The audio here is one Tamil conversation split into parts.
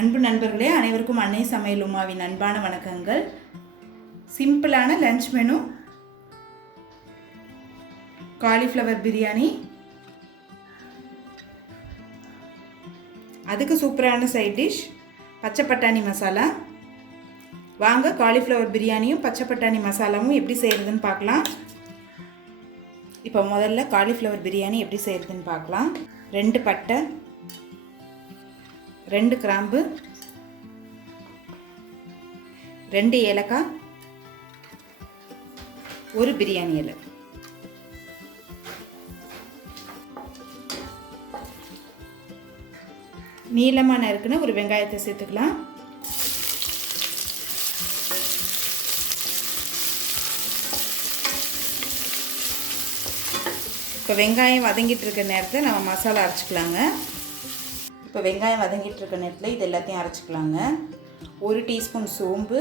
அன்பு நண்பர்களே, அனைவருக்கும் அன்னை சமையல் உமாவின் அன்பான வணக்கங்கள். சிம்பிளான லஞ்ச் மெனு காலிஃப்ளவர் பிரியாணி, அதுக்கு சூப்பரான சைட் டிஷ் பச்சை பட்டாணி மசாலா. வாங்க காலிஃப்ளவர் பிரியாணியும் பச்சை பட்டாணி மசாலாவும் எப்படி செய்கிறதுன்னு பார்க்கலாம். இப்போ முதல்ல காலிஃப்ளவர் பிரியாணி எப்படி செய்கிறதுன்னு பார்க்கலாம். 2 பட்டை, 2 கிராம்பு, 2 ஏலக்காய், 1 பிரியாணி இலை. நீளமாக நறுக்குன ஒரு வெங்காயத்தை சேர்த்துக்கலாம். இப்போ வெங்காயம் வதங்கிட்டு இருக்க நேரத்தில் நம்ம மசாலா அரைச்சிக்கலாங்க. இப்போ வெங்காயம் வதங்கிட்டு இருக்க நேரத்தில் இது எல்லாத்தையும் அரைச்சிக்கலாங்க. 1 டீஸ்பூன் சோம்பு,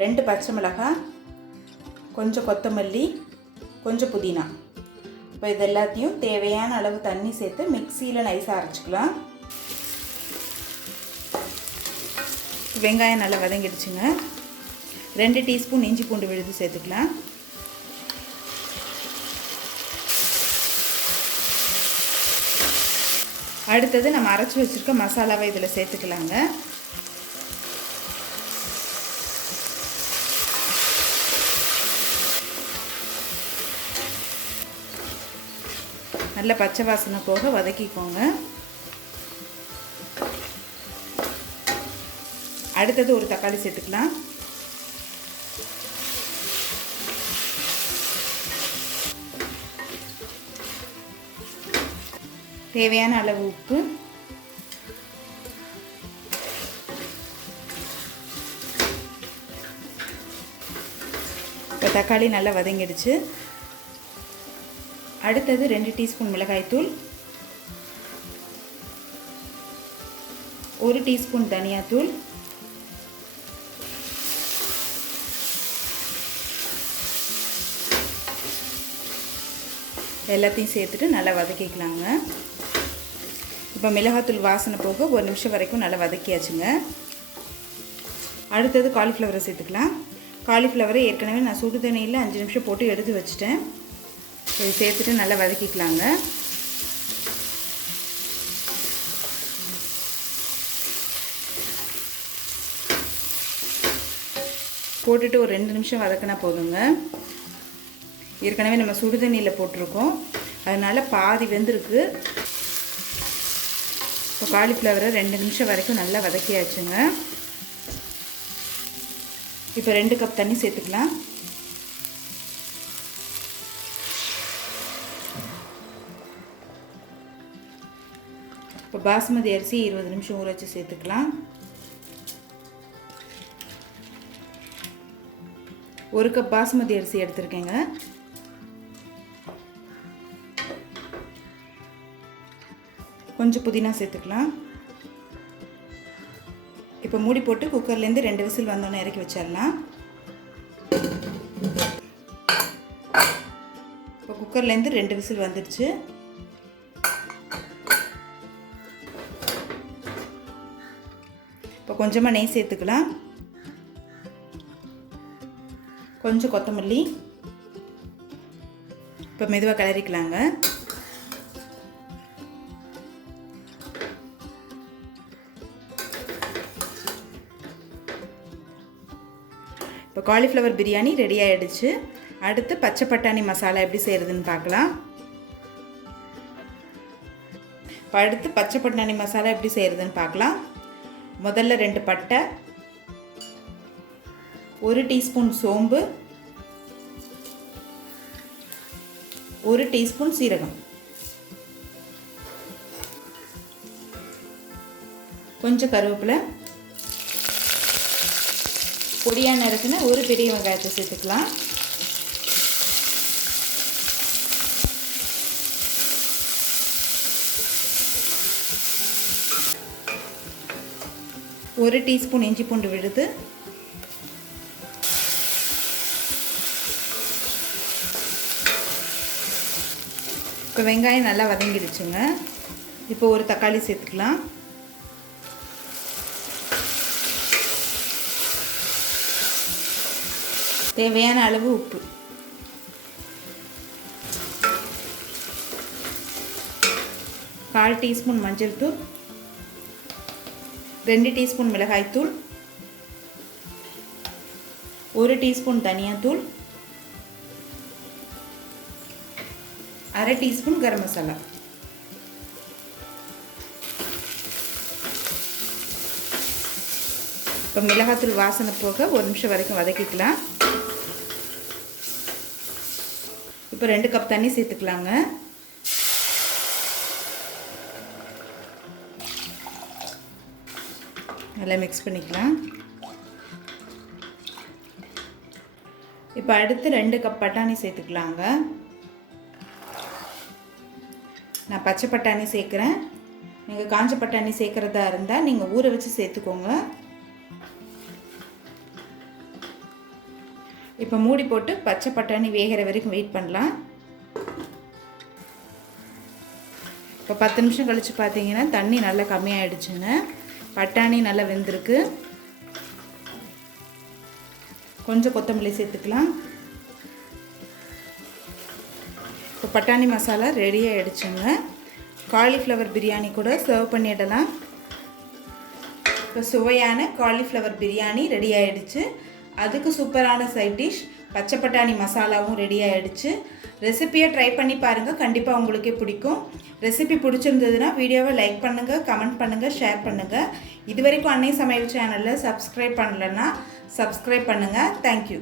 2 பச்சை மிளகாய், கொஞ்சம் கொத்தமல்லி, கொஞ்சம் புதினா. இப்போ இது எல்லாத்தையும் தேவையான அளவு தண்ணி சேர்த்து மிக்சியில் நைஸாக அரைச்சிக்கலாம். வெங்காயம் நல்லா வதங்கிடுச்சுங்க. 2 டீஸ்பூன் இஞ்சி பூண்டு விழுது சேர்த்துக்கலாம். அடுத்தது நம்ம அரைச்சி வச்சுருக்க மசாலாவை இதில் சேர்த்துக்கலாங்க. நல்ல பச்சை வாசனை போக வதக்கிக்கோங்க. அடுத்தது ஒரு தக்காளி சேர்த்துக்கலாம். தேவையான அளவு உப்பு, இப்போ தக்காளி நல்லா வதங்கிடுச்சு. அடுத்தது 2 டீஸ்பூன் மிளகாய்த்தூள், 1 டீஸ்பூன் தனியாத்தூள், எல்லாத்தையும் சேர்த்துட்டு நல்லா வதக்கிக்கலாங்க. இப்போ மிளகாத்தூள் வாசனை போக 1 நிமிஷம் வரைக்கும் நல்லா வதக்கியாச்சுங்க. அடுத்தது காலிஃப்ளவரை சேர்த்துக்கலாம். காலிஃப்ளவரை ஏற்கனவே நான் சுடு தண்ணியில் 5 நிமிஷம் போட்டு எடுத்து வச்சுட்டேன். இது சேர்த்துட்டு நல்லா வதக்கிக்கலாங்க. போட்டுட்டு ஒரு 2 நிமிஷம் வதக்கினா போதுங்க. ஏற்கனவே நம்ம சுடு தண்ணியில் போட்டிருக்கோம், அதனால் பாதி வெந்திருக்கு. இப்போ காலிஃப்ளவரை 2 நிமிஷம் வரைக்கும் நல்லா வதக்கியாச்சுங்க. இப்போ 2 கப் தண்ணி சேர்த்துக்கலாம். இப்போ பாஸ்மதி அரிசி 20 நிமிஷம் ஊற வச்சு சேர்த்துக்கலாம். 1 கப் பாஸ்மதி அரிசி எடுத்துருக்கேங்க. கொஞ்சம் புதினா சேர்த்துக்கலாம். இப்போ மூடி போட்டு குக்கர்லேருந்து 2 விசில் வந்தோன்னே இறக்கி வச்சிடலாம். இப்போ குக்கர்லேருந்து 2 விசில் வந்துடுச்சு. இப்போ கொஞ்சமாக நெய் சேர்த்துக்கலாம். கொஞ்சம் கொத்தமல்லி. இப்போ மெதுவாக கிளறிக்கலாங்க. இப்போ காலிஃப்ளவர் பிரியாணி ரெடி ஆகிடுச்சு. அடுத்து பச்சை பட்டாணி மசாலா எப்படி செய்கிறதுன்னு பார்க்கலாம். இப்போ அடுத்து பச்சை பட்டாணி மசாலா எப்படி செய்கிறதுன்னு பார்க்கலாம். முதல்ல 2 பட்டை, 1 டீஸ்பூன் சோம்பு, 1 டீஸ்பூன் சீரகம், கொஞ்சம் கருவேப்பிலை, பொடியாக நறுக்குன 1 பெரிய வெங்காயத்தை சேர்த்துக்கலாம். ஒரு டீஸ்பூன் இஞ்சி பூண்டு விழுது, இப்போ வெங்காயம் நல்லா வதங்கிடுச்சுங்க. இப்போ ஒரு தக்காளி சேர்த்துக்கலாம். தேவையான அளவு உப்பு, 1/4 டீஸ்பூன் மஞ்சள் தூள், 2 டீஸ்பூன் மிளகாய்த்தூள், 1 டீஸ்பூன் தனியாத்தூள், 1/2 டீஸ்பூன் கரம் மசாலா. இப்போ மிளகாத்தூள் வாசனை போக 1 நிமிஷம் வரைக்கும் வதக்கிக்கலாம். இப்போ 2 கப் தண்ணி சேர்த்துக்கலாங்க. நல்லா மிக்ஸ் பண்ணிக்கலாம். இப்போ அடுத்து 2 கப் பட்டாணி சேர்த்துக்கலாங்க. நான் பச்சை பட்டாணி சேர்க்குறேன். நீங்கள் காஞ்ச பட்டாணி சேர்க்குறதா இருந்தால் நீங்கள் ஊற வச்சு சேர்த்துக்கோங்க. இப்போ மூடி போட்டு பச்சை பட்டாணி வேகிற வரைக்கும் வெயிட் பண்ணலாம். இப்போ 10 நிமிஷம் கழித்து பார்த்தீங்கன்னா தண்ணி நல்லா கம்மியாகிடுச்சுங்க. பட்டாணி நல்லா வெந்திருக்கு. கொஞ்சம் கொத்தமல்லி சேர்த்துக்கலாம். இப்போ பட்டாணி மசாலா ரெடி ஆகிடுச்சுங்க. காலிஃப்ளவர் பிரியாணி கூட சர்வ் பண்ணிடலாம். இப்போ சுவையான காலிஃப்ளவர் பிரியாணி ரெடி ஆகிடுச்சு. அதுக்கு சூப்பரான சைட் டிஷ் பச்சை பட்டாணி மசாலாவும் ரெடி ஆகிடுச்சு. ரெசிப்பியை ட்ரை பண்ணி பாருங்கள், கண்டிப்பாக உங்களுக்கே பிடிக்கும். ரெசிபி பிடிச்சிருந்ததுன்னா வீடியோவை லைக் பண்ணுங்கள், கமெண்ட் பண்ணுங்கள், ஷேர் பண்ணுங்கள். இது வரைக்கும் அன்னை சமையல் சேனலில் சப்ஸ்கிரைப் பண்ணலைன்னா சப்ஸ்கிரைப் பண்ணுங்கள். தேங்க்யூ.